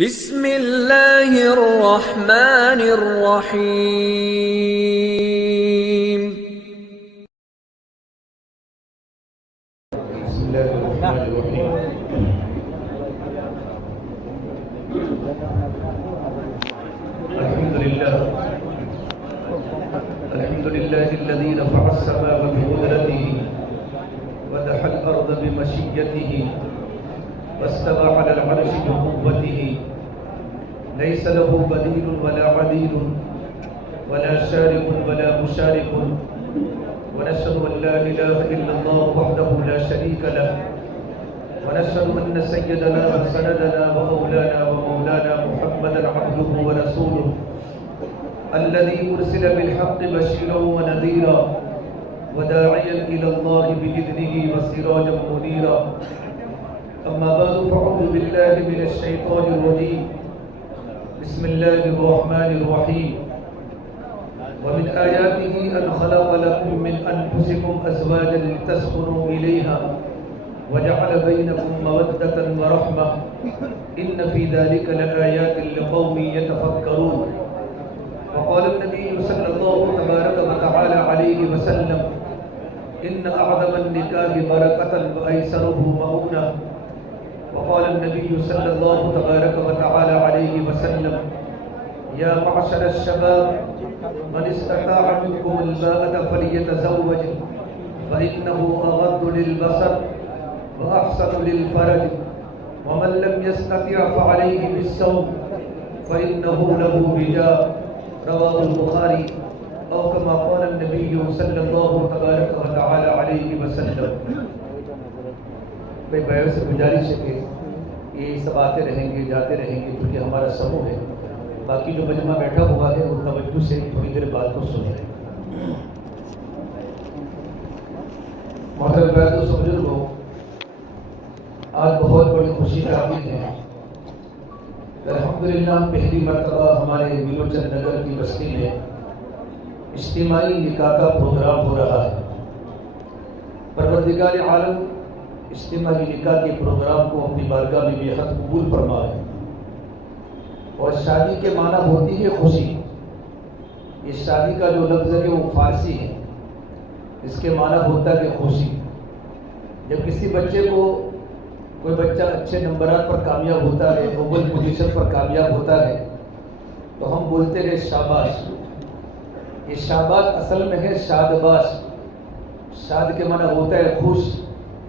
بسم اللہ الرحمن الرحیم۔ بسم اللہ الرحمن الرحیم۔ الحمد للہ الذی رفع السماء بقدرته ودحى الارض بمشیته واستوى على العرش بقوته ليس له بديل ولا عديل ولا شارك ولا مشارك ونشهد أن لا إله إلا الله وحده لا شريك له ونشهد أن سيدنا وسندنا ومولانا محمدا عبده ورسوله الذي أرسل بالحق بشيرا ونذيرا وداعيا إلى الله بإذنه وسراجا منيرا. أما بعد فأعوذ بالله من الشيطان الرجيم. بسم الله الرحمن الرحيم. ومن آياته أن خلق لكم من أنفسكم أزواجا لتسكنوا إليها وجعل بينكم مودة ورحمة إن في ذلك لآيات لقوم يتفكرون. وقال النبي صلى الله تبارك وتعالى عليه وسلم إن أعظم النكاح بركة وأيسره مؤونة. وقال النبي صلى الله تبارك وتعالى عليه وسلم يا معشر الشباب من استطاع منكم الباءة فليتزوج فإنه أغض للبصر وأحسن للفرج ومن لم يستطع فعليه بالصوم فإنه له وجاء. رواه البخاری. او كما قال النبي صلى الله تبارك وتعالى عليه وسلم. بھائی بھائیوں سے گزارش ہے کہ یہ سب آتے رہیں گے جاتے رہیں گے کیونکہ ہمارا سموہ ہے. باقی جو مجمع بیٹھا ہوا ہے وہ توجہ سے تھوڑی دیر بات کو سن رہے ہیں. محترم بھائیو بزرگوں، آج بہت بڑی خوشی کا دن ہے. الحمدللہ پہلی مرتبہ ہمارے ویلوچن نگر کی بستی میں اجتماعی نکاح کا پروگرام ہو رہا ہے. پروردگار عالم اجتماعی نکاح کے پروگرام کو اپنی بارگاہ میں بے حد قبول فرمائے. اور شادی کے معنی ہوتی ہے خوشی. یہ شادی کا جو لفظ ہے وہ فارسی ہے. اس کے معنی ہوتا ہے کہ خوشی. جب کسی بچے کو کوئی بچہ اچھے نمبرات پر کامیاب ہوتا ہے، اول پوزیشن پر کامیاب ہوتا ہے، تو ہم بولتے ہیں شاباش. یہ شاباش اصل میں ہے شادباش. شاد کے معنی ہوتا ہے خوش،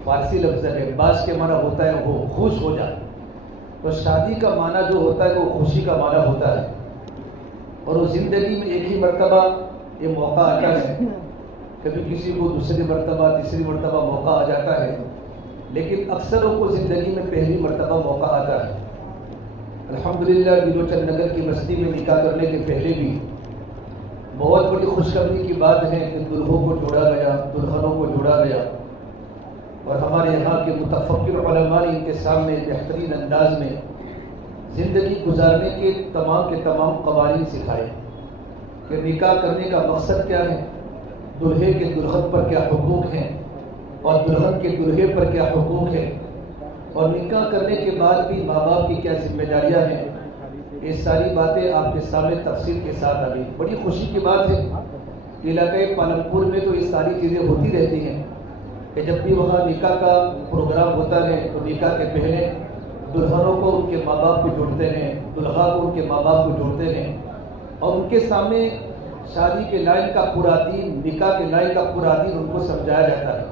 فارسی لفظ ہے. باش کے معنی ہوتا ہے وہ خوش ہو جائے. تو شادی کا معنی جو ہوتا ہے وہ خوشی کا معنی ہوتا ہے. اور وہ زندگی میں ایک ہی مرتبہ یہ موقع آتا ہے. کبھی کسی کو دوسری مرتبہ تیسری مرتبہ موقع آ جاتا ہے، لیکن اکثروں کو زندگی میں پہلی مرتبہ موقع آتا ہے. الحمدللہ ویلوچن نگر کی بستی میں نکاح کرنے کے پہلے بھی بہت بڑی خوشخبری کی بات ہے کہ دلہوں کو جوڑا گیا، دلہنوں کو جوڑا گیا. اور ہمارے یہاں کے متفکر علماء نے ان کے سامنے بہترین انداز میں زندگی گزارنے کے تمام قوانین سکھائے کہ نکاح کرنے کا مقصد کیا ہے، دلہے کے دلہن پر کیا حقوق ہیں اور دلہن کے دلہے پر کیا حقوق ہے، اور نکاح کرنے کے بعد بھی ماں باپ کی کیا ذمہ داریاں ہیں. یہ ساری باتیں آپ کے سامنے تفصیل کے ساتھ آ گئی. بڑی خوشی کی بات ہے کہ علاقۂ پالنپور میں تو یہ ساری چیزیں ہوتی رہتی ہیں کہ جب بھی وہاں نکاح کا پروگرام ہوتا ہے تو نکاح کے پہلے دلہنوں کو ان کے ماں باپ کو جوڑتے ہیں، دلہا کو ان کے ماں باپ کو جوڑتے ہیں، اور ان کے سامنے شادی کے لائن کا پورا دین، نکاح کے لائن کا پورا دین ان کو سمجھایا جاتا ہے.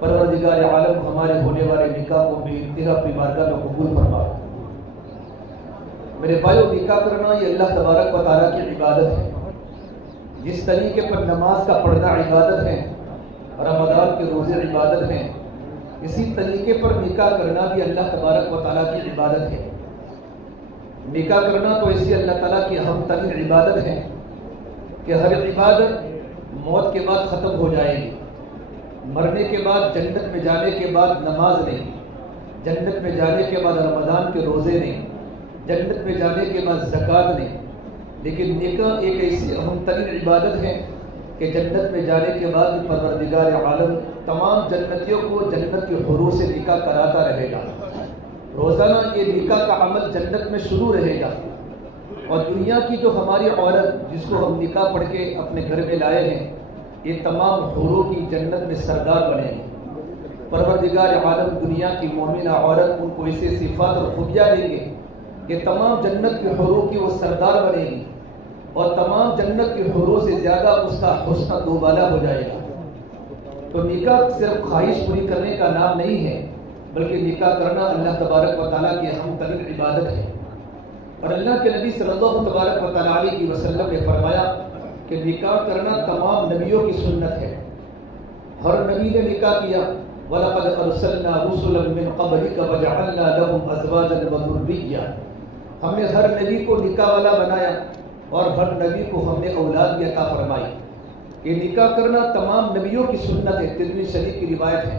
پروردگار عالم ہمارے ہونے والے نکاح کو بھی انتہا اپنی بارگاہ میں قبول فرمائے. میرے بھائیو، نکاح کرنا یہ اللہ تبارک و تعالیٰ کی عبادت ہے. جس طریقے پر نماز کا پڑھنا عبادت ہے، رمضان کے روزے عبادت ہیں، اسی طریقے پر نکاح کرنا بھی اللہ تبارک و تعالیٰ کی عبادت ہے. نکاح کرنا تو ایسی اللہ تعالیٰ کی اہم ترین عبادت ہے کہ ہر عبادت موت کے بعد ختم ہو جائے گی. مرنے کے بعد، جنت میں جانے کے بعد نماز نہیں، جنت میں جانے کے بعد رمضان کے روزے نہیں، جنت میں جانے کے بعد زکوٰۃ نہیں. لیکن نکاح ایک ایسی اہم ترین عبادت ہے کہ جنت میں جانے کے بعد پروردگار عالم تمام جنتیوں کو جنت کے حوروں سے نکاح کراتا رہے گا. روزانہ یہ نکاح کا عمل جنت میں شروع رہے گا، اور دنیا کی جو ہماری عورت جس کو ہم نکاح پڑھ کے اپنے گھر میں لائے ہیں، یہ تمام حوروں کی جنت میں سردار بنے گی۔ پروردگار عالم دنیا کی مومنہ عورت ان کو ایسے صفات اور خوبیاں دیں گے کہ تمام جنت کے حوروں کی وہ سردار بنے گی، اور تمام جنت کے حوروں سے زیادہ اس کا حسن دوبالا ہو جائے گا۔ تو نکاح صرف خواہش پوری کرنے کا نام نہیں ہے، بلکہ نکاح کرنا اللہ تبارک و تعالیٰ کی اہم ترین عبادت ہے۔ اور اللہ کے نبی صلی اللہ تبارک و تعالیٰ علیہ وسلم نے فرمایا کہ نکاح کرنا تمام نبیوں کی سنت ہے۔ ہر نبی نے نکاح کیا، وَلَقَدْ أَرْسَلْنَا رُسُلًا مِّن قَبْلِكَ وَجَعَلْنَا لَهُمْ أَزْوَاجًا وَذُرِّيَّةً، ہم نے ہر نبی کو نکاح والا بنایا اور ہر نبی کو ہم نے اولاد بھی عطا فرمائی۔ کہ نکاح کرنا تمام نبیوں کی سنت ہے، ترمذی شریف کی روایت ہے۔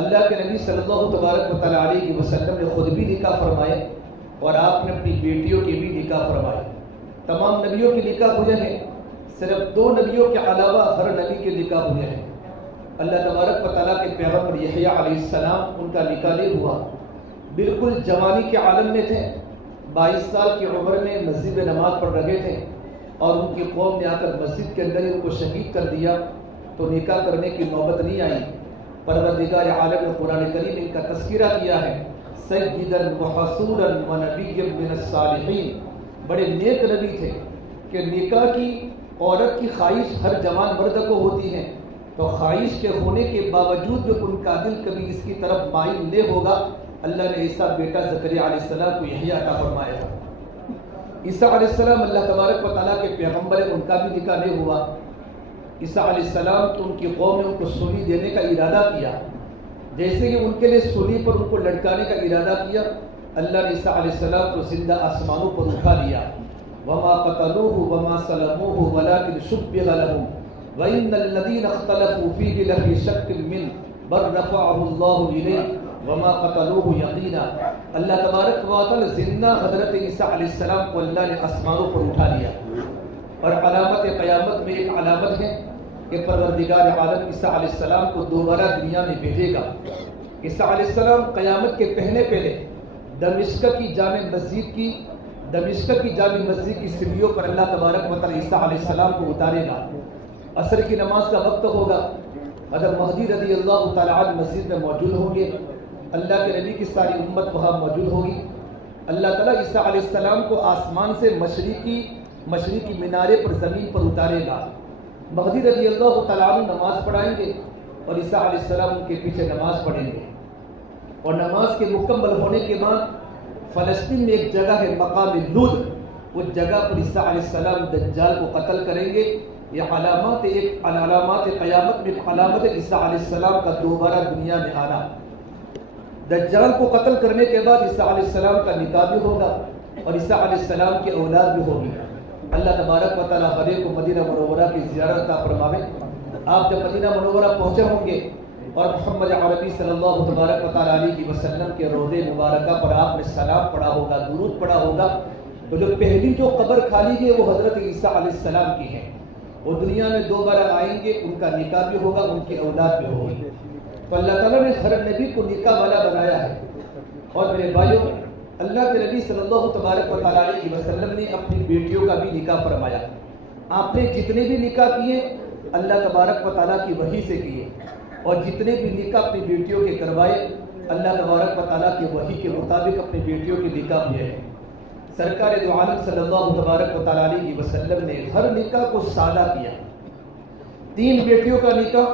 اللہ کے نبی صلی اللہ تبارک و تعالیٰ علیہ وسلم نے خود بھی نکاح فرمائے، اور آپ نے اپنی بیٹیوں کی بھی نکاح فرمائے۔ تمام نبیوں کے نکاح ہوئے ہیں، صرف 2 نبیوں کے علاوہ ہر نبی کے نکاح ہوئے ہیں۔ اللہ تبارک و تعالیٰ کے پیغمبر یحییٰ علیہ السلام، ان کا نکاح نہیں ہوا، بالکل جوانی کے عالم میں تھے، 22 سال کی عمر میں مسجد میں نماز پڑھ رہے تھے، اور ان کی قوم نے آ کر مسجد کے اندر ان کو شہید کر دیا، تو نکاح کرنے کی نوبت نہیں آئی۔ پروردگار عالم نے قرآن کریم ان کا تذکرہ کیا ہے، سیداً وحصوراً ونبیًّا من الصالحین، بڑے نیک نبی تھے۔ کہ نکاح کی عورت کی خواہش ہر جوان مرد کو ہوتی ہے، تو خواہش کے ہونے کے باوجود جو ان کا دل کبھی اس کی طرف مائل نہیں ہوگا، اللہ نے عیسیٰ بیٹا زکریا علیہ السلام کو یحییٰ عطا فرمایا تھا۔ عیسیٰ علیہ السلام اللہ تبارک و تعالیٰ کے پیغمبر ہیں، ان کا بھی نکاح نہیں ہوا۔ عیسیٰ علیہ السلام تو ان کی قوم نے ان کو سولی دینے کا ارادہ کیا، جیسے کہ ان کے لیے سولی پر ان کو لٹکانے کا ارادہ کیا، اللہ نے عیسیٰ علیہ السلام کو زندہ آسمانوں پر اٹھا لیا۔ وما قتلوه وما صلبوه ولكن شبه لهم وإن الذين اختلفوا فيه لفي شك منه بل رفعه الله إليه وما قتلوه يقينا۔ اللہ تبارک و تعالی زندہ حضرت عیسیٰ علیہ السلام کو اللہ نے آسمانوں پر اٹھا لیا، اور علامت قیامت میں ایک علامت ہے کہ پروردگار عالم عیسیٰ علیہ السلام کو دوبارہ دنیا میں بھیجے گا۔ عیسیٰ علیہ السلام قیامت کے پہلے دمشق کی جامع مسجد کی سیڑھیوں پر اللہ تبارک و تعالی عیسیٰ علیہ السلام کو اتارے گا۔ عصر کی نماز کا وقت ہوگا، حضرت مہدی رضی اللہ تعالیٰ عنہ مسجد میں موجود ہوں گے، اللہ کے نبی کی ساری امت وہاں موجود ہوگی۔ اللہ تعالیٰ عیسیٰ علیہ السلام کو آسمان سے مشرقی مینارے پر زمین پر اتارے گا۔ مہدی رضی اللہ تعالیٰ عنہ نماز پڑھائیں گے، اور عیسیٰ علیہ السلام ان کے پیچھے نماز پڑھیں گے، اور نماز کے مکمل ہونے کے بعد فلسطین میں ایک جگہ ہے مقام لود، اس جگہ پر عیسیٰ علیہ السلام دجال کو قتل کریں گے۔ یہ علامات قیامت میں علامت عیسیٰ علیہ السلام کا دوبارہ دنیا میں آنا۔ دجال کو قتل کرنے کے بعد عیسیٰ علیہ السلام کا نکاح بھی ہوگا، اور عیسیٰ علیہ السلام کی اولاد بھی ہوگی۔ اللہ تبارک و تعالیٰ ہر ایک کو مدینہ منورہ کی زیارت عطا فرماوے۔ آپ جب مدینہ منورہ پہنچے ہوں گے اور محمد عربی صلی اللہ تبارک و تعالیٰ علیہ وسلم کے روضے مبارکہ پر آپ نے سلام پڑھا ہوگا، درود پڑھا ہوگا، تو جو پہلی جو قبر خالی ہے وہ حضرت عیسیٰ علیہ السلام کی ہے۔ وہ دنیا میں دوبارہ آئیں گے، ان کا نکاح بھی ہوگا، ان کی اولاد بھی ہوگی۔ تو اللہ تعالیٰ نے ہر نبی کو نکاح والا بنایا ہے۔ اور میرے بھائیوں، اللہ کے نبی صلی اللہ تبارک و تعالیٰ علیہ وسلم نے اپنی بیٹیوں کا بھی نکاح فرمایا۔ آپ نے جتنے بھی نکاح کیے اللہ تبارک و تعالیٰ کی وحی سے کیے، اور جتنے بھی نکاح اپنی بیٹیوں کے کروائے اللہ تبارک و تعالیٰ کی وحی کے مطابق اپنی بیٹیوں کے نکاح ہوئے ہیں۔ سرکار دو عالم صلی اللہ تبارک و تعالیٰ علیہ وسلم نے ہر نکاح کو سادہ کیا۔ 3 بیٹیوں کا نکاح،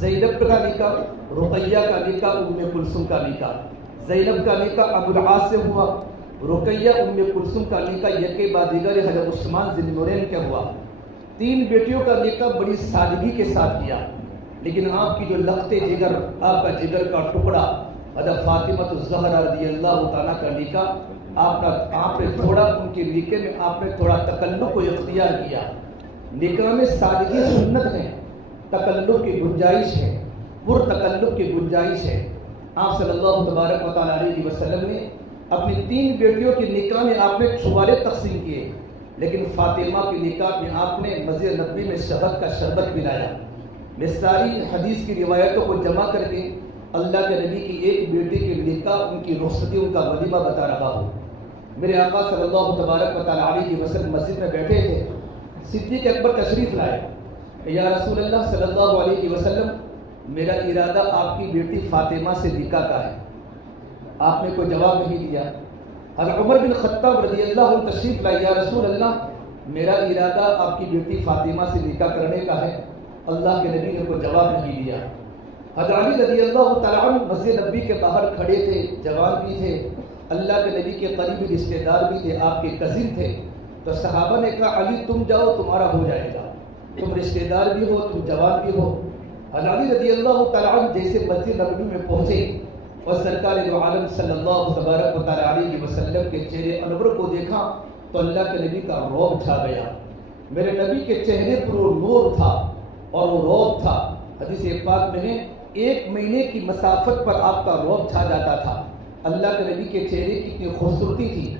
زینب کا نکاح، رقیہ کا نکاح، ام کلثوم کا نکاح۔ زینب کا نکاح ابو العاص سے ہوا، رقیہ ام کلثوم کا نکاح یکے بعد دیگر حضرت عثمان ذی النورین کا ہوا۔ 3 بیٹیوں کا نکاح بڑی سادگی کے ساتھ کیا، لیکن آپ کی جو لخت جگر، آپ کا جگر کا ٹکڑا حضرت فاطمہ الزہرا رضی اللہ تعالیٰ کا نکاح، آپ نے تھوڑا ان کے نکاح میں آپ نے تھوڑا تکلف کو اختیار کیا۔ نکاح میں سادگی سنت ہے، تکلف کی گنجائش ہے، پر تکلف کی گنجائش ہے۔ آپ صلی اللہ تبارک و تعالیٰ علیہ وسلم نے اپنی 3 بیٹیوں کے نکاح میں آپ نے چھوالے تقسیم کیے، لیکن فاطمہ کے نکاح میں آپ نے مسجد نبوی میں شہد کا شربت پلایا۔ میں ساری حدیث کی روایتوں کو جمع کر کے اللہ کے نبی کی ایک بیٹی کے نکاح، ان کی رخصتی، ان کا ولیمہ بتا رہا ہوں۔ میرے آقا صلی اللہ تبارک و تعالیٰ علیہ وسلم مسجد میں بیٹھے تھے، صدیق اکبر تشریف لائے کہ یا رسول اللہ صلی اللہ علیہ وسلم، میرا ارادہ آپ کی بیٹی فاطمہ سے نکاح کا ہے۔ آپ نے کوئی جواب نہیں دیا۔ حضرت عمر بن خطاب رضی اللہ عنہ تشریف لائے، یا رسول اللہ، میرا ارادہ آپ کی بیٹی فاطمہ سے نکاح کرنے کا ہے۔ اللہ کے نبی نے کوئی جواب نہیں دیا۔ حضرت علی رضی اللہ تعالیٰ عنہ مسجد نبی کے باہر کھڑے تھے، جوان بھی تھے، اللہ کے نبی کے قریبی رشتے دار بھی تھے، آپ کے کزن تھے۔ تو صحابہ نے کہا علی تم جاؤ، تمہارا ہو جائے گا، تم رشتے دار بھی ہو، تم جوان بھی ہو۔ حضرت علی رضی اللہ تعالیٰ عنہ جیسے مسجد نبی میں پہنچے اور سرکار دو عالم صلی اللہ تبارک و تعالیٰ علیہ وسلم کے چہرے انور کو دیکھا تو اللہ کے نبی کا رعب چھا گیا۔ میرے نبی کے چہرے پر وہ نور تھا اور وہ رعب تھا۔ حدیث پاک میں ہے 1 مہینے کی مسافت پر آپ کا رعب چھا جاتا تھا۔ اللہ کے نبی کے چہرے کی اتنی خوبصورتی تھی،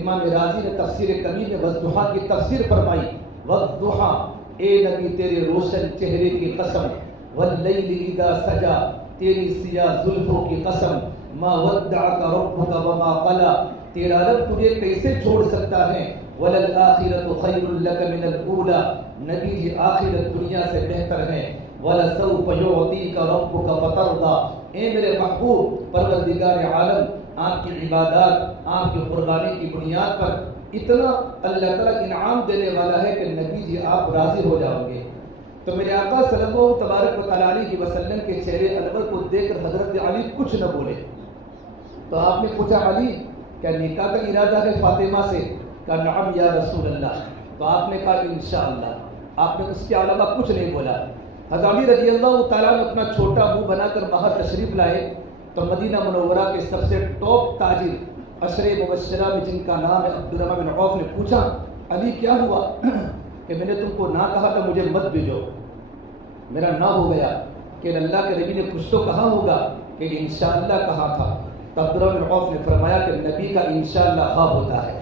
امام راضی نے تفسیر کبیر میں والضحیٰ کی تفسیر فرمائی، والضحیٰ، اے نبی تیرے روشن چہرے کی قسم، واللیل اذا سجا، تیری سیاہ زلفوں کی قسم، ما ودعک ربک وما قلی، تیرا رب تجھے کیسے چھوڑ سکتا ہے، وللآخرۃ خیر لک من الاولی، نبی جی آخرت دنیا سے بہتر ہے، وَلَسَوْفَ يُعْطِيكَ رَبُّكَ فَتَرْضَىٰ، اے میرے محبوب پروردگار عالم، آپ کی عبادات، آپ کی قربانی کی بنیاد پر اتنا اللہ تعالیٰ انعام دینے والا ہے کہ نبی جی آپ راضی ہو جاؤ گے۔ تو میرے آقا صلی اللہ تبارک و تعالیٰ علیہ وسلم کے چہرے انور کو دیکھ کر حضرت علی کچھ نہ بولے۔ تو آپ نے پوچھا علی کیا نکاح کا ارادہ ہے فاطمہ سے؟ کہا نعم یا رسول اللہ۔ تو آپ نے کہا انشاءاللہ۔ آپ نے اس کے علاوہ کچھ نہیں بولا۔ حضرت علی رضی اللہ تعالیٰ نے اپنا چھوٹا منہ بنا کر باہر تشریف لائے تو مدینہ منورہ کے سب سے ٹاپ تاجر 10 مبشرہ میں جن کا نام ہے عبدالرحمن بن عوف نے پوچھا علی کیا ہوا کہ میں نے تم کو نہ کہا تھا مجھے مت بھیجو، میرا نہ ہو گیا کہ اللہ کے نبی نے کچھ تو کہا ہوگا کہ انشاءاللہ کہا تھا۔ تو عبدالرحمن بن عوف نے فرمایا کہ نبی کا انشاءاللہ ہاں ہوتا ہے۔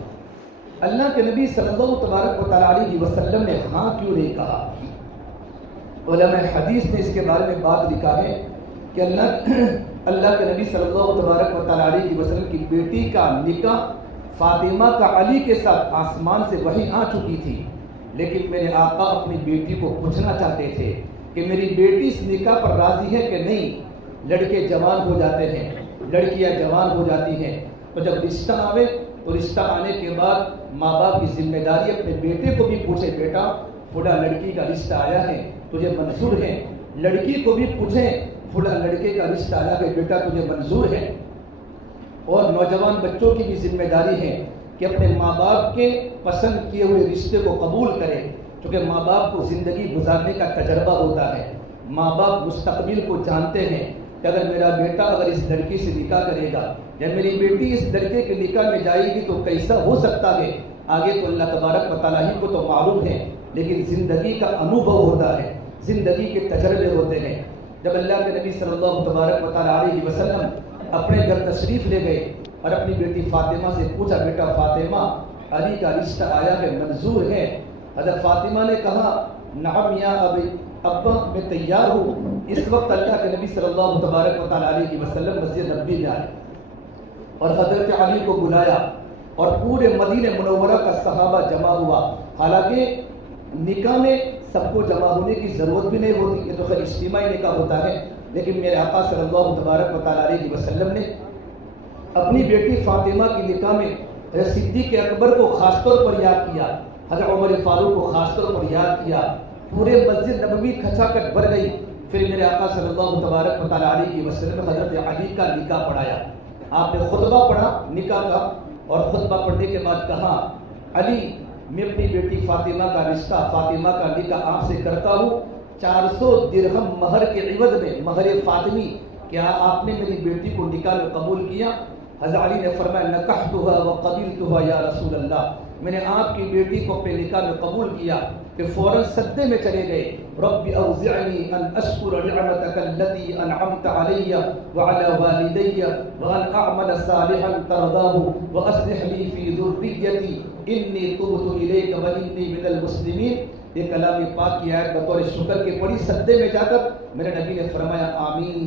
اللہ کے نبی صلی اللہ تبارک و تعالیٰ علیہ وسلم نے ہاں کیوں نہیں کہا؟ علماء حدیث نے اس کے بارے میں بات لکھا ہے کہ اللہ کے نبی صلی اللہ تبارک و تعالیٰ علیہ وسلم کی بیٹی کا نکاح فاطمہ کا علی کے ساتھ آسمان سے وحی آ چکی تھی، لیکن میرے آقا اپنی بیٹی کو پوچھنا چاہتے تھے کہ میری بیٹی اس نکاح پر راضی ہے کہ نہیں۔ لڑکے جوان ہو جاتے ہیں، لڑکیاں جوان ہو جاتی ہیں، تو جب رشتہ آوے تو رشتہ آنے کے بعد ماں باپ کی ذمہ داری اپنے بیٹے کو بھی پوچھے بیٹا فلاں لڑکی کا رشتہ آیا ہے تجھے منظور ہے، لڑکی کو بھی پوچھیں فلاں لڑکے کا رشتہ آیا ہے بیٹا تجھے منظور ہے۔ اور نوجوان بچوں کی بھی ذمہ داری ہے کہ اپنے ماں باپ کے پسند کیے ہوئے رشتے کو قبول کرے، کیونکہ ماں باپ کو زندگی گزارنے کا تجربہ ہوتا ہے۔ ماں باپ مستقبل کو جانتے ہیں کہ اگر میرا بیٹا اگر اس لڑکی سے نکاح کرے گا یا میری بیٹی اس لڑکے کے نکاح میں جائے گی تو کیسا ہو سکتا ہے، آگے تو اللہ تبارک و تعالیٰ ہی کو تو معلوم ہے، لیکن زندگی کا انوبھو ہوتا ہے، زندگی کے تجربے ہوتے ہیں۔ جب اللہ کے نبی صلی اللہ تبارک و تعالیٰ علیہ وسلم اپنے گھر تشریف لے گئے اور اپنی بیٹی فاطمہ سے پوچھا بیٹا فاطمہ علی کا رشتہ آیا کہ منظور ہے؟ حضرت فاطمہ نے کہا نعم یا ابا میں تیار ہوں۔ اس وقت اللہ کے نبی صلی اللہ تبارک و تعالیٰ علیہ وسلم مسجد نبی میں آئے اور حضرت علی کو بلایا اور پورے مدینہ منورہ کا صحابہ جمع ہوا۔ حالانکہ نکاح میں سب کو جمع ہونے کی ضرورت بھی نہیں ہوتی، یہ تو خیر اجتماعی نکاح ہوتا ہے، لیکن میرے آقا صلی اللہ تبارک و تعالیٰ علیہ وسلم نے اپنی بیٹی فاطمہ کی نکاح میں حضرت صدیق اکبر کو خاص طور پر یاد کیا، حضرت عمر فاروق کو خاص طور پر یاد کیا، پورے مسجد نبوی کھچا کٹ بھر گئی۔ پھر میرے آقا صلی اللہ تبارک و تعالیٰ علیہ وسلم نے حضرت علی کا نکاح پڑھایا۔ آپ نے خطبہ پڑھا نکاح کا اور خطبہ پڑھنے کے بعد کہا علی میں اپنی بیٹی فاطمہ کا رشتہ فاطمہ کا نکاح آپ سے کرتا ہوں 400 درہم مہر کے عوض میں، مہر فاطمی، کیا آپ نے میری بیٹی کو نکاح میں قبول کیا؟ حضرت علی نے فرمایا نکحتها وقبلتها یا رسول اللہ، میں نے آپ کی بیٹی کو اپنے نکاح میں قبول کیا۔ کہ فوراً سجدے میں چلے گئے، رب اوزعنی ان اشکر نعمتک التي انعمت علی وعلى والدی وان اعمل صالحا ترضاه واصلح لي في ذریتی انی تبت الیک وانی من المسلمین۔ یہ کلام پاک کی آیت بطور شکر کے پڑھی، سجدے میں جا کر میرے نبی نے فرمایا آمین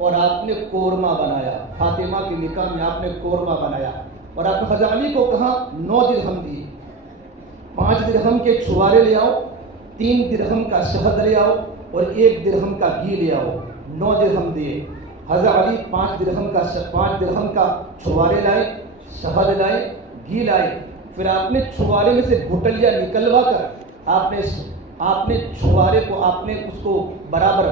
اور آپ نے قورمہ بنایا. فاطمہ کے نکاح میں آپ نے قورمہ بنایا اور آپ نے حضرت علی کو کہا 9 درہم دیے. 5 درہم کے چھوارے لے آؤ, 3 درہم کا شہد لے آؤ اور 1 درہم کا گھی لے آؤ. 9 درہم دیے. حضرت علی 5 درہم کا چھوارے لائے, شہد لائے, گھی لائے. پھر آپ نے چھوارے میں سے گھٹلیا نکلوا کر آپ نے چھوارے کو آپ نے اس کو برابر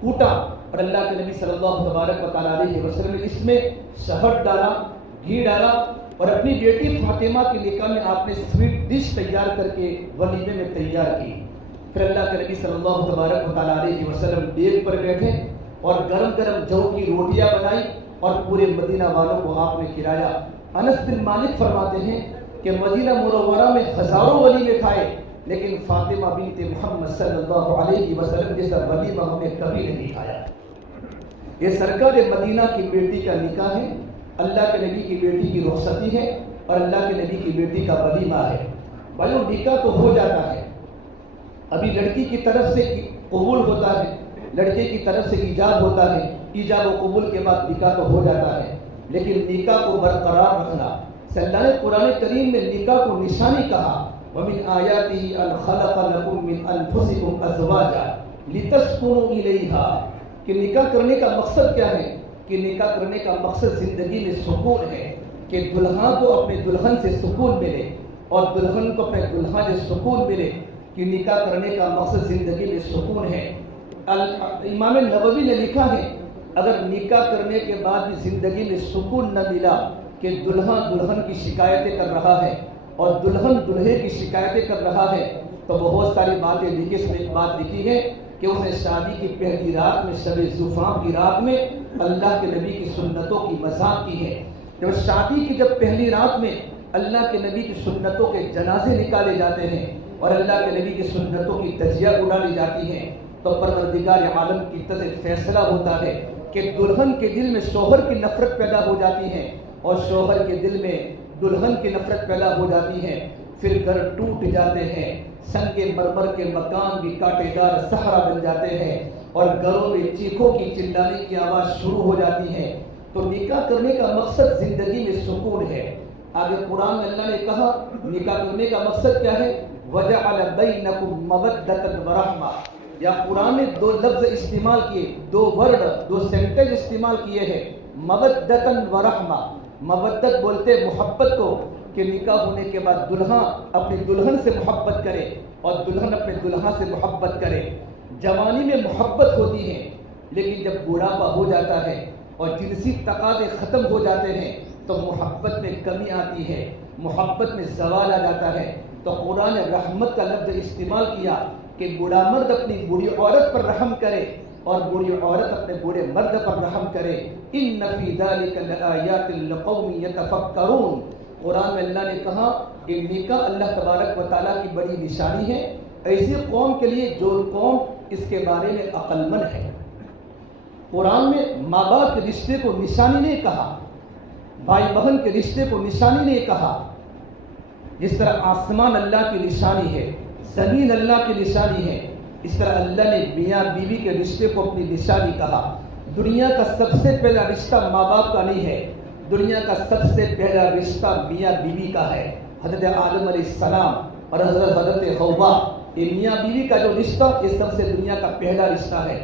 کوٹا اور اللہ کے نبی صلی اللہ تبارک و تعالیٰ علیہ وسلم نے اس میں شہد ڈالا, گھی ڈالا اور اپنی بیٹی فاطمہ کے نکاح میں آپ نے سویٹ ڈش تیار کر کے ولیمے میں تیار کی. پھر اللہ کے نبی صلی اللہ تبارک و تعالیٰ علیہ وسلم دیگ پر بیٹھے اور گرم گرم جو کی روٹیاں بنائی اور پورے مدینہ والوں کو آپ نے کھلایا. انس بن مالک فرماتے ہیں کہ مدینہ منورہ میں ہزاروں ولیمے کھائے لیکن فاطمہ بنت محمد صلی اللہ علیہ وسلم جیسا ولیمہ ہم نے کبھی نہیں کھایا. یہ سرکار مدینہ کی بیٹی کا نکاح ہے, اللہ کے نبی کی بیٹی کی رخصتی ہے اور اللہ کے نبی کی بیٹی کا ولیمہ ہے. بھائیو نکاح تو ہو جاتا ہے, ابھی لڑکی کی طرف سے قبول ہوتا ہے, لڑکے کی طرف سے ایجاب ہوتا ہے, ایجاب و قبول کے بعد نکاح تو ہو جاتا ہے. لیکن نکاح کو برقرار رکھنا, اللہ نے قرآن کریم میں نکاح کو نشانی کہا, وَمِنْ آيَاتِهِ أَنْ خَلَقَ لَكُم مِّنْ أَنفُسِكُمْ أَزْوَاجًا لِتَسْكُنُوا إِلَيْهَا. کہ نکاح کرنے کا مقصد کیا ہے؟ کہ نکاح کرنے کا مقصد زندگی میں سکون ہے, کہ دلہا کو اپنے دلہن سے سکون ملے اور دلہن کو اپنے دلہا سے سکون ملے. کہ نکاح کرنے کا مقصد زندگی میں سکون ہے. امام نووی نے لکھا ہے اگر نکاح کرنے کے بعد بھی زندگی میں سکون نہ ملا کہ دلہا دلہن کی شکایتیں کر رہا ہے اور دلہن دلہے کی شکایتیں کر رہا ہے تو بہت ساری باتیں لکھی. اس میں ایک بات لکھی ہے کہ اس نے شادی کی پہلی رات میں, شب زفاف کی رات میں اللہ کے نبی کی سنتوں کی مذاق کی ہے. جب شادی کی پہلی رات میں اللہ کے نبی کی سنتوں کے جنازے نکالے جاتے ہیں اور اللہ کے نبی کی سنتوں کی تجزیہ اڑالی جاتی ہیں تو پروردگار عالم کی طرف سے فیصلہ ہوتا ہے کہ دلہن کے دل میں شوہر کی نفرت پیدا ہو جاتی ہے اور شوہر کے دل میں دلہن کی نفرت پیدا ہو جاتی ہے. پھر گھر ٹوٹ جاتے ہیں, سنگ مرمر کے مکان بھی کانٹے دار صحرا بن جاتے ہیں اور گھروں میں چیخوں کی چلانے کی آواز شروع ہو جاتی ہے. تو نکاح کرنے کا مقصد زندگی میں سکون ہے. آگے قرآن میں اللہ نے کہا نکاح کرنے کا مقصد کیا ہے؟ وَجَعَلَ بَيْنَكُمْ مَوَدَّةً وَرَحْمَةً. یا قرآن نے 2 لفظ استعمال کیے, 2 ورڈ, 2 سینٹنس استعمال کیے ہیں, مَوَدَّةً وَرَحْمَةً. مودت بولتے محبت کو کہ نکاح ہونے کے بعد دلہا اپنی دلہن سے محبت کرے اور دلہن اپنے دلہا سے محبت کرے. جوانی میں محبت ہوتی ہے لیکن جب بڑھاپا ہو جاتا ہے اور جنسی تقاضے ختم ہو جاتے ہیں تو محبت میں کمی آتی ہے, محبت میں زوال آ جاتا ہے. تو قرآن نے رحمت کا لفظ استعمال کیا کہ بوڑھا مرد اپنی بوڑھی عورت پر رحم کرے اور بوڑھی عورت اپنے بوڑھے مرد پر رحم کرے. ان فی ذلک لآیات لقوم یتفکرون. قرآن میں اللہ نے کہا کہ نکاح اللہ تبارک و تعالیٰ کی بڑی نشانی ہے ایسی قوم کے لیے جو قوم اس کے بارے میں عقل مند ہے. قرآن میں ماں باپ کے رشتے کو نشانی نہیں کہا, بھائی بہن کے رشتے کو نشانی نہیں کہا. جس طرح آسمان اللہ کی نشانی ہے, زمین اللہ کی نشانی ہے, اس طرح اللہ نے میاں بیوی کے رشتے کو اپنی نشانی کہا. دنیا کا سب سے پہلا رشتہ ماں باپ کا نہیں ہے, دنیا کا سب سے پہلا رشتہ میاں بیوی کا ہے. حضرت آدم علیہ السلام اور حضرت حوا, یہ میاں بیوی کا جو رشتہ یہ سب سے دنیا کا پہلا رشتہ ہے.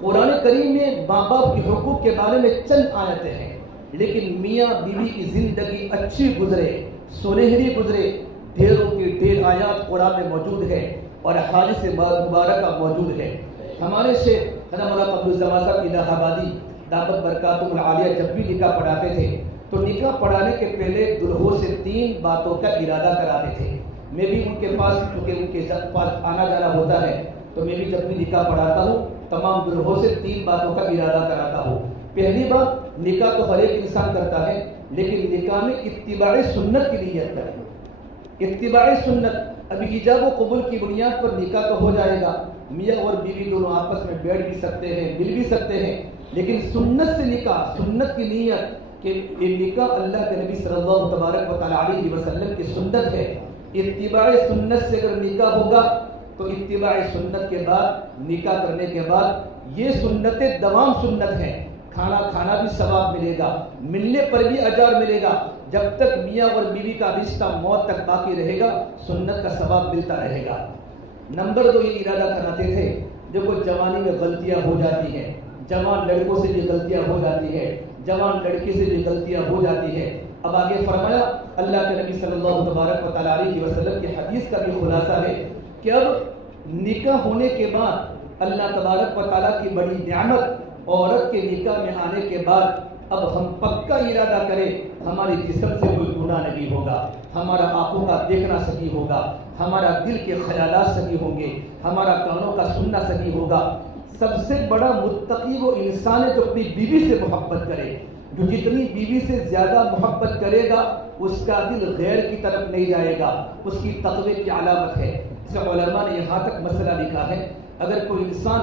قرآن کریم میں ماں باپ کے حقوق کے بارے میں چند آیتیں ہیں لیکن میاں بیوی کی زندگی اچھی گزرے, سنہری گزرے, ڈھیروں کی ڈھیر آیات قرآن میں موجود ہے اور حادث مبارکہ موجود ہے. ہمارے شیخ حضرت مولانا عبدالزمان صاحب الہ آبادی دامت برکاتہم العالیہ جب بھی نکاح پڑھاتے تھے تو نکاح پڑھانے کے پہلے دلہوں سے 3 باتوں کا ارادہ کراتے تھے. میں بھی ان کے پاس, کیونکہ ان کے پاس آنا جانا ہوتا ہے تو میں بھی جب بھی نکاح پڑھاتا ہوں تمام دلہوں سے 3 باتوں کا ارادہ کراتا ہوں. پہلی بات, نکاح تو ہر ایک انسان کرتا ہے لیکن نکاح میں اتباع سنت کی نیت کریں. اتباع سنت, ابھی ایجاب و قبول کی بنیاد پر نکاح تو ہو جائے گا, میاں اور بیوی دونوں آپس میں بیٹھ بھی سکتے ہیں, مل بھی سکتے ہیں, لیکن سنت سے نکاح, سنت کی نیت کہ یہ نکاح اللہ کے نبی صلی اللہ تبارک و تعالیٰ علیہ وسلم کی سنت ہے. اتباع سنت سے اگر نکاح ہوگا تو اتباع سنت کے بعد نکاح کرنے کے بعد یہ سنتیں دوام سنت ہیں کھانا کھانا بھی ثواب ملے گا، ملنے پر بھی اجر ملے گا۔ جب تک میاں اور بیوی کا رشتہ موت تک باقی رہے گا سنت کا ثواب ملتا رہے گا۔ نمبر 2 یہ ارادہ کرتے تھے دیکھو جوانی میں غلطیاں ہو جاتی ہیں، جوان لڑکوں سے بھی غلطیاں ہو جاتی ہے، جوان لڑکی سے بھی غلطیاں ہو جاتی ہے۔ اب آگے فرمایا اللہ کے نبی صلی اللہ تبارک و تعالیٰ علیہ وسلم کی حدیث کا بھی خلاصہ ہے کہ اب نکاح ہونے کے بعد اللہ تبارک و تعالیٰ کی بڑی نعمت عورت کے نکاح میں آنے کے بعد اب ہم پکا ارادہ کریں ہماری جسم سے کوئی گناہ نہیں ہوگا، ہمارا آنکھوں کا دیکھنا صحیح ہوگا، ہمارا دل کے خیالات صحیح ہوں گے، ہمارا کانوں کا سننا صحیح ہوگا۔ سب سے بڑا متقی وہ انسان ہے جو اپنی بیوی سے محبت کرے، جو جتنی بیوی سے زیادہ محبت کرے گا اس کا دل غیر کی طرف نہیں جائے گا، اس کی تقوی کی علامت ہے۔ اس علماء نے یہاں تک مسئلہ لکھا ہے اگر کوئی انسان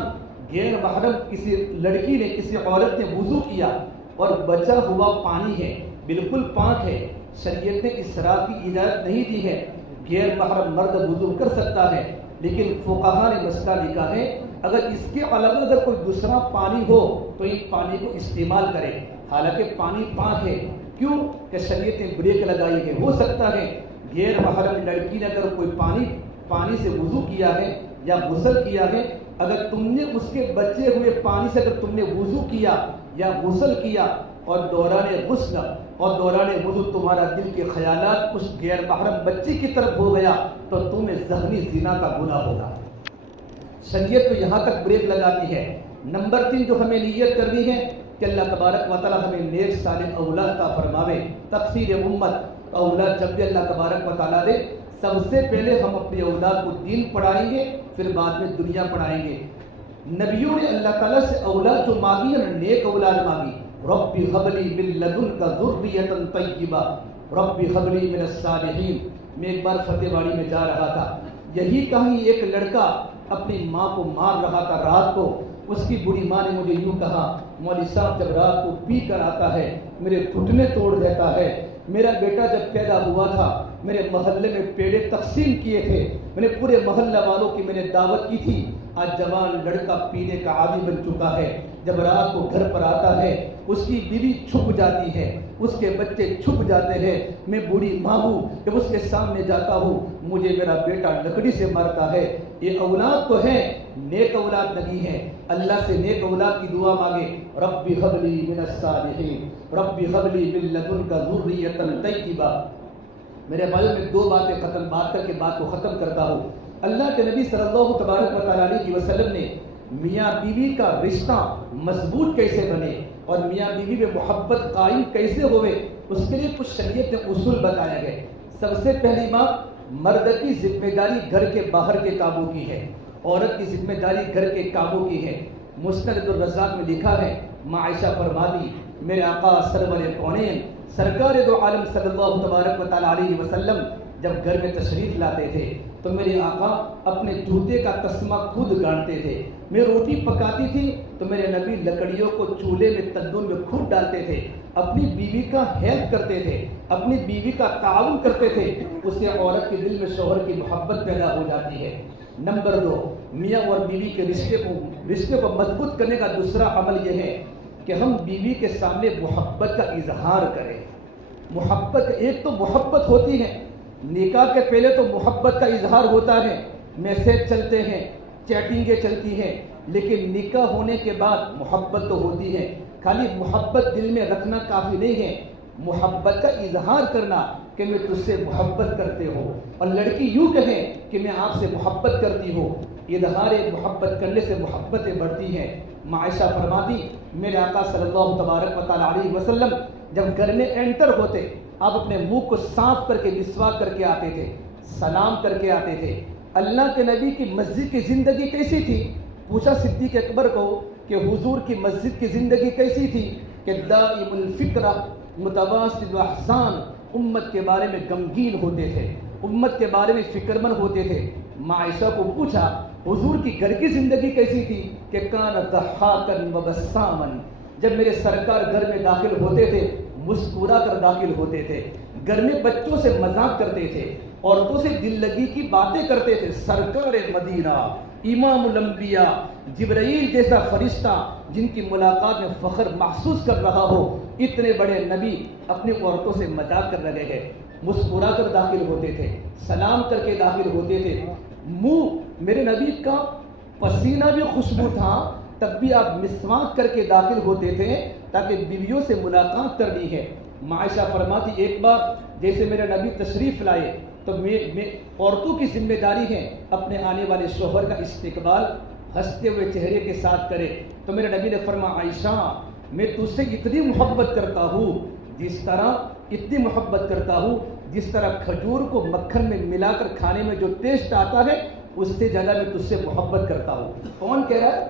غیر محرم کسی لڑکی نے کسی عورت نے وضو کیا اور بچا ہوا پانی ہے بالکل پاک ہے، شریعت نے اسراف کی اجازت نہیں دی ہے، غیر محرم مرد وضو کر سکتا ہے، لیکن فقہاء نے مسئلہ لکھا ہے اگر اس کے علاوہ اگر کوئی دوسرا پانی ہو تو اس پانی کو استعمال کرے، حالانکہ پانی پاک ہے۔ کیوں کہ شریعت نے بریک لگائی ہے۔ ہو سکتا ہے غیر محرم لڑکی نے اگر کوئی پانی سے وضو کیا ہے یا غسل کیا ہے، اگر تم نے اس کے بچے ہوئے پانی سے اگر تم نے وضو کیا یا غسل کیا اور دوران غسل اور دوران وضو تمہارا دل کے خیالات اس غیر محرم بچے کی طرف ہو گیا تو تمہیں ذہنی زنا کا گناہ ہوگا۔ شریعت تو یہاں تک بریک لگاتی ہے۔ نمبر 3 جو ہمیں نیت کرنی ہے کہ اللہ تبارک و تعالیٰ ہمیں نیک صالح اولاد عطا فرماوے، تقصیر امت اولاد جب بھی اللہ تبارک و تعالیٰ دے سب سے پہلے ہم اپنے اولاد کو دین پڑھائیں گے پھر بعد میں دنیا پڑھائیں گے۔ نبیوں نے اللہ تعالیٰ سے اولاد جو مانگی ہے نیک اولاد مانگی، رب هب لی من لدنک ذریۃ طیبہ، رب هب لی من الصالحین۔ میں ایک بار فتح واڑی میں جا رہا تھا، یہی کہیں ایک لڑکا اپنی ماں کو مار رہا تھا رات کو، اس کی بڑی ماں نے مجھے یوں کہا مولوی صاحب جب رات کو پی کر آتا ہے میرے گھٹنے توڑ دیتا ہے، میرا بیٹا جب پیدا ہوا تھا میرے محلے میں پیڑے تقسیم کیے تھے، میں نے پورے محلہ والوں کی میں نے دعوت کی تھی، آج جوان لڑکا پینے کا عادی بن چکا ہے، جب رات کو گھر پر آتا ہے اس کی بیوی چھپ جاتی ہے، اس کے بچے چھپ جاتے ہیں، میں بوڑھی ماں ہوں جب اس کے سامنے جاتا ہوں مجھے میرا بیٹا لکڑی سے مارتا ہے۔ یہ اولاد تو ہے نیک اولاد نہیں ہے۔ اللہ سے نیک اولاد کی دعا مانگے، رب هب لی من الصالحین، رب هب لی من لدنک ذریۃ طیبہ۔ میرے بھائی میں 2 باتیں بات کر کے بات کو ختم کرتا ہوں۔ اللہ کے نبی صلی اللہ تبارک و تعالیٰ علیہ وسلم نے میاں بیوی کا رشتہ مضبوط کیسے بنے اور میاں بیوی میں محبت قائم کیسے ہوئے اس کے لیے کچھ شریعت میں اصول بتایا گئے۔ سب سے پہلی بات مرد کی ذمہ داری گھر کے باہر کے کاموں کی ہے، عورت کی ذمہ داری گھر کے کاموں کی ہے۔ مسند الرزاق میں لکھا ہے ماں عائشہ فرماتی میرے آقا سرور کونین سرکار دو عالم صلی اللہ تبارک و تعالیٰ علیہ وسلم جب گھر میں تشریف لاتے تھے تو میرے آقا اپنے جوتے کا تسمہ خود گانٹتے تھے، میں روٹی پکاتی تھی تو میرے نبی لکڑیوں کو چولہے میں تندور میں خود ڈالتے تھے، اپنی بیوی کا ہیلپ کرتے تھے، اپنی بیوی کا تعاون کرتے تھے، اس سے عورت کے دل میں شوہر کی محبت پیدا ہو جاتی ہے۔ نمبر 2 میاں اور بیوی کے رشتے کو مضبوط کرنے کا دوسرا عمل یہ ہے کہ ہم بیوی کے سامنے محبت کا اظہار کریں۔ محبت ایک تو محبت ہوتی ہے، نکاح کے پہلے تو محبت کا اظہار ہوتا ہے، میسج چلتے ہیں، چیٹنگیں چلتی ہیں، لیکن نکاح ہونے کے بعد محبت تو ہوتی ہے۔ خالی محبت دل میں رکھنا کافی نہیں ہے، محبت کا اظہار کرنا کہ میں تجھ سے محبت کرتے ہو، اور لڑکی یوں کہے کہ میں آپ سے محبت کرتی ہوں۔ اظہار محبت کرنے سے محبتیں بڑھتی ہیں۔ ماں عائشہ فرماتی میرے آقا صلی اللہ تبارک و تعالیٰ علیہ وسلم جب گھر میں انٹر ہوتے آپ اپنے منہ کو صاف کر کے مسواک کر کے آتے تھے، سلام کر کے آتے تھے۔ اللہ کے نبی کی مسجد کی زندگی کیسی تھی؟ پوچھا صدیق اکبر کو کہ حضور کی مسجد کی زندگی کیسی تھی؟ کہ دائم الفکرہ متواصل احسان، امت کے بارے میں غمگین ہوتے تھے، امت کے بارے میں فکر مند ہوتے تھے۔ ماں عائشہ کو پوچھا حضور کی گھر کی زندگی کیسی تھی؟ کہ کان ضحاکا و بساما، جب میرے سرکار گھر میں داخل ہوتے تھے مسکرا کر داخل ہوتے تھے، گھر میں بچوں سے مذاق کرتے تھے، عورتوں سے دل لگی کی باتیں کرتے تھے۔ سرکار مدینہ امام الانبیاء جبرائیل جیسا فرشتہ جن کی ملاقات میں فخر محسوس کر رہا ہو، اتنے بڑے نبی اپنی عورتوں سے مذاق کر رہے ہیں، مسکرا کر داخل ہوتے تھے، سلام کر کے داخل ہوتے تھے، منہ میرے نبی کا پسینہ بھی خوشبو تھا تب بھی آپ مسواک کر کے داخل ہوتے تھے تاکہ بیویوں سے ملاقات کرنی ہے۔ عائشہ فرماتی ایک بار جیسے میرے نبی تشریف لائے تو عورتوں کی ذمہ داری ہے اپنے آنے والے شوہر کا استقبال ہنستے ہوئے چہرے کے ساتھ کرے، تو میرے نبی نے فرمایا عائشہ میں تجھ سے اتنی محبت کرتا ہوں اتنی محبت کرتا ہوں جس طرح کھجور کو مکھن میں ملا کر کھانے میں جو ٹیسٹ آتا ہے اس سے زیادہ میں تجھ سے محبت کرتا ہوں۔ کون کہہ رہا ہے؟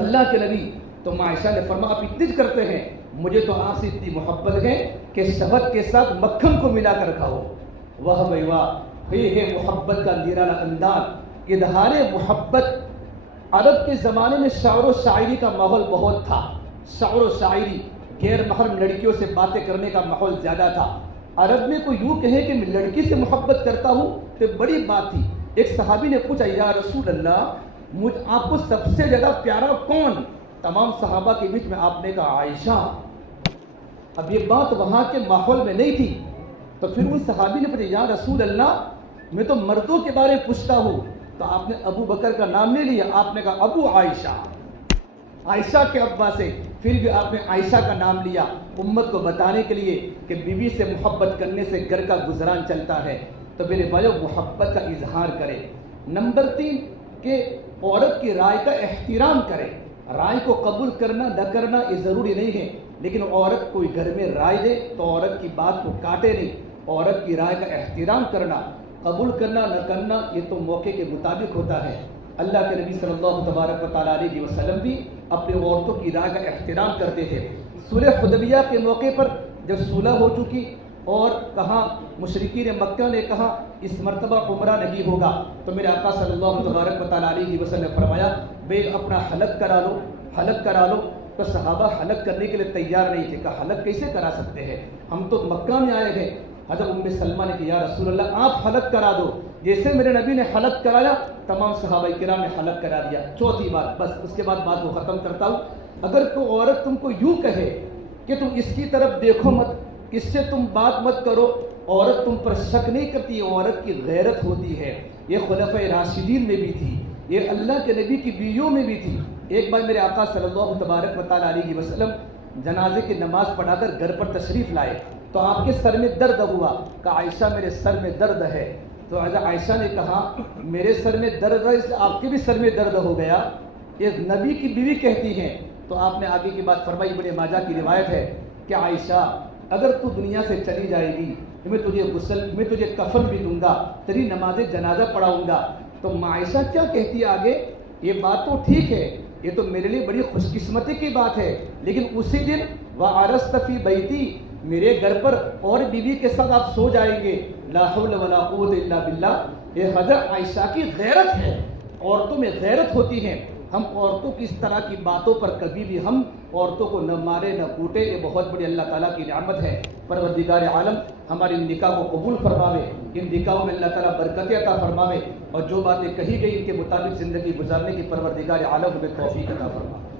اللہ کے نبی۔ تو عائشہ نے فرمایا آپ اتنی کرتے ہیں، مجھے تو آپ سے اتنی محبت ہے کہ شہد کے ساتھ مکھن کو ملا کر کھاؤ۔ واہ بھائی واہ، یہ ہے محبت کا نرالا انداز، اظہار محبت۔ عرب کے زمانے میں شعر و شاعری کا ماحول بہت تھا، شعر و شاعری، غیر محرم لڑکیوں سے باتیں کرنے کا ماحول زیادہ تھا۔ عرب میں کوئی یوں کہے کہ میں لڑکی سے محبت کرتا ہوں تو بڑی بات تھی۔ ایک صحابی نے پوچھا یا رسول اللہ آپ کو سب سے زیادہ پیارا کون؟ تمام صحابہ کے بیچ میں آپ نے کہا عائشہ۔ اب یہ بات وہاں کے ماحول میں نہیں تھی، تو پھر ان صحابی نے پوچھا یا رسول اللہ میں تو مردوں کے بارے میں پوچھتا ہوں، تو آپ نے ابو بکر کا نام لے لیا، آپ نے کہا ابو عائشہ، عائشہ کے ابا سے، پھر بھی آپ نے عائشہ کا نام لیا امت کو بتانے کے لیے کہ بیوی سے محبت کرنے سے گھر کا گزران چلتا ہے۔ تو میرے بھائیو محبت کا اظہار کرے۔ نمبر 3 کہ عورت کی رائے کا احترام کرے۔ رائے کو قبول کرنا نہ کرنا یہ ضروری نہیں ہے، لیکن عورت کوئی گھر میں رائے دے تو عورت کی بات کو کاٹے نہیں، عورت کی رائے کا احترام کرنا، قبول کرنا نہ کرنا یہ تو موقع کے مطابق ہوتا ہے۔ اللہ کے نبی صلی اللہ تبارک و تعالیٰ علیہ وسلم بھی اپنے عورتوں کی رائے کا احترام کرتے تھے۔ صلح حدیبیہ کے موقع پر جب صلح ہو چکی اور کہا مشرکین مکہ نے کہا اس مرتبہ عمرہ نہیں ہوگا، تو میرے آقا صلی اللہ تبارک و تعالیٰ علیہ وسلم نے فرمایا بے اپنا حلق کرا لو۔ تو صحابہ حلق کرنے کے لیے تیار نہیں تھے، کہا حلق کیسے کرا سکتے ہیں، ہم تو مکہ میں آئے ہیں۔ حضرت ام سلمہ نے کہا یا رسول اللہ آپ حلق کرا دو۔ جیسے میرے نبی نے حلق کرایا تمام صحابہ کرام نے حلق کرا دیا۔ چوتھی بات، بس اس کے بعد بات کو ختم کرتا ہوں، اگر کوئی عورت تم کو یوں کہے کہ تم اس کی طرف دیکھو مت، اس سے تم بات مت کرو، عورت تم پر شک نہیں کرتی، عورت کی غیرت ہوتی ہے۔ یہ خلفائے راشدین میں بھی تھی، یہ اللہ کے نبی کی بیویوں میں بھی تھی۔ ایک بار میرے آقا صلی اللہ تبارک و تعالیٰ علیہ وسلم جنازے کی نماز پڑھا کر گھر پر تشریف لائے تو آپ کے سر میں درد ہوا، کہا عائشہ میرے سر میں درد ہے۔ تو حضرت عائشہ نے کہا میرے سر میں درد ہے اس لیے آپ کے بھی سر میں درد ہو گیا، یہ نبی کی بیوی کہتی ہیں۔ تو آپ نے آگے کی بات فرمائی، ابن ماجہ کی روایت ہے کہ عائشہ اگر تو دنیا سے چلی جائے گی میں تجھے کفن بھی دوں گا، تیری نماز جنازہ پڑھاؤں گا۔ تو عائشہ کیا کہتی ہے آگے، یہ بات تو ٹھیک ہے، یہ تو میرے لیے بڑی خوش قسمتی کی بات ہے، لیکن اسی دن وَعَرَسْتَ فِي بَيْتِي میرے گھر پر اور بیوی کے ساتھ آپ سو جائیں گے، لا حول ولا قوت الا باللہ۔ یہ حضرت عائشہ کی غیرت ہے، عورتوں میں غیرت ہوتی ہے۔ ہم عورتوں کی اس طرح کی باتوں پر کبھی بھی ہم عورتوں کو نہ مارے نہ کوٹے، یہ بہت بڑی اللہ تعالیٰ کی نعمت ہے۔ پروردگار عالم ہمارے ان نکاح کو قبول فرماوے، ان نکاحوں میں اللہ تعالیٰ برکت عطا فرماوے، اور جو باتیں کہی گئی ان کے مطابق زندگی گزارنے کی پروردگار عالم ہمیں توفیق عطا فرماوے۔